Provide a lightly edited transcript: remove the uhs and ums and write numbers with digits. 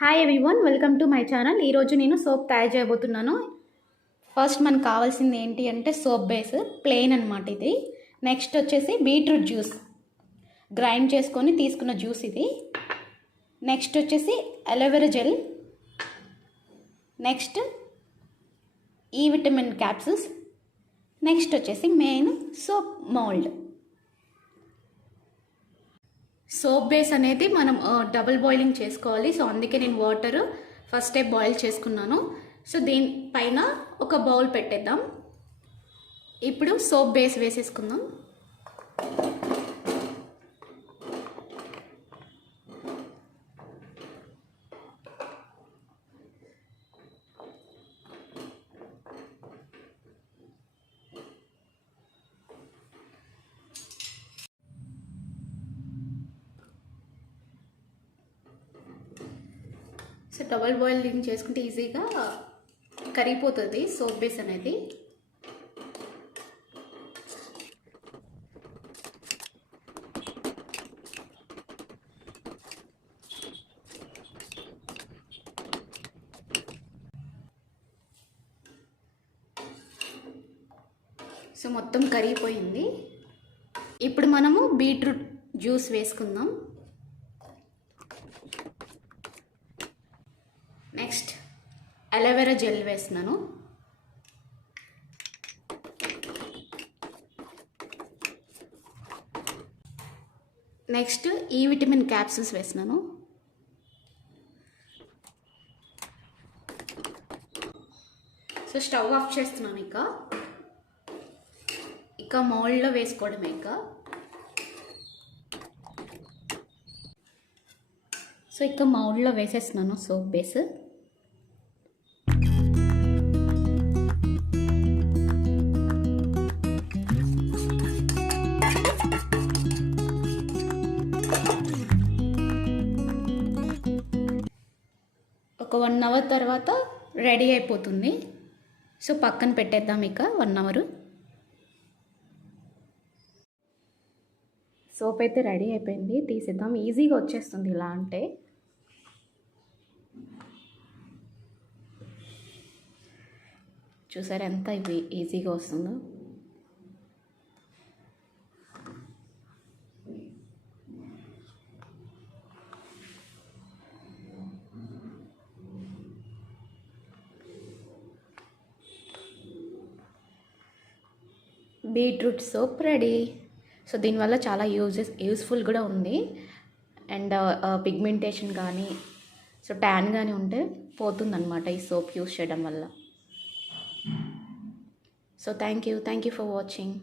Hi everyone, welcome to my channel. ఈరోజు నేను soap తయారు చేయబోతున్నాను. ఫస్ట్ మనకు కావాల్సింది ఏంటి అంటే సోప్ బేస్ ప్లెయిన్ అనమాట ఇది. నెక్స్ట్ వచ్చేసి బీట్రూట్ జ్యూస్ గ్రైండ్ చేసుకొని తీసుకున్న జ్యూస్ ఇది. నెక్స్ట్ వచ్చేసి అలోవెరా జెల్. నెక్స్ట్ ఈ విటమిన్ క్యాప్సూల్స్. నెక్స్ట్ వచ్చేసి main soap mould. Soap base అనేది మనం డబుల్ బాయిలింగ్ చేసుకోవాలి. సో అందుకే నేను వాటర్ ఫస్ట్ స్టెప్ బాయిల్ చేసుకున్నాను. సో దీనిపైన ఒక బౌల్ పెట్టేద్దాం. ఇప్పుడు సోప్ బేస్ వేసేసుకుందాం. సో డబల్ బాయిలింగ్ చేసుకుంటే ఈజీగా కరిగిపోతుంది సోప్ బేస్ అనేది. సో మొత్తం కరిగిపోయింది. ఇప్పుడు మనము బీట్రూట్ జ్యూస్ వేసుకుందాం. నెక్స్ట్ అలోవెరా జెల్ వేస్తున్నాను. నెక్స్ట్ ఈ విటమిన్ క్యాప్సూల్స్ వేస్తున్నాను. సో స్టవ్ ఆఫ్ చేస్తున్నాను. ఇక మౌల్డ్లో వేసుకోవడమే. సో ఇక మౌల్డ్లో వేసేస్తున్నాను సోప్ బేస్. ఒక 1 అవర్ తర్వాత రెడీ అయిపోతుంది. సో పక్కన పెట్టేద్దాం. ఇక 1 అవర్. సోప్ అయితే రెడీ అయిపోయింది. తీసేద్దాం. ఈజీగా వచ్చేస్తుంది ఇలా అంటే. చూసారా ఎంత ఈజీగా వస్తుందో. Beetroot soap ready. సో దీనివల్ల చాలా యూస్ఫుల్ కూడా ఉంది. అండ్ పిగ్మెంటేషన్ కానీ సో ట్యాన్ కానీ ఉంటే పోతుందన్నమాట ఈ సోప్ యూస్ చేయడం వల్ల. So thank you for watching.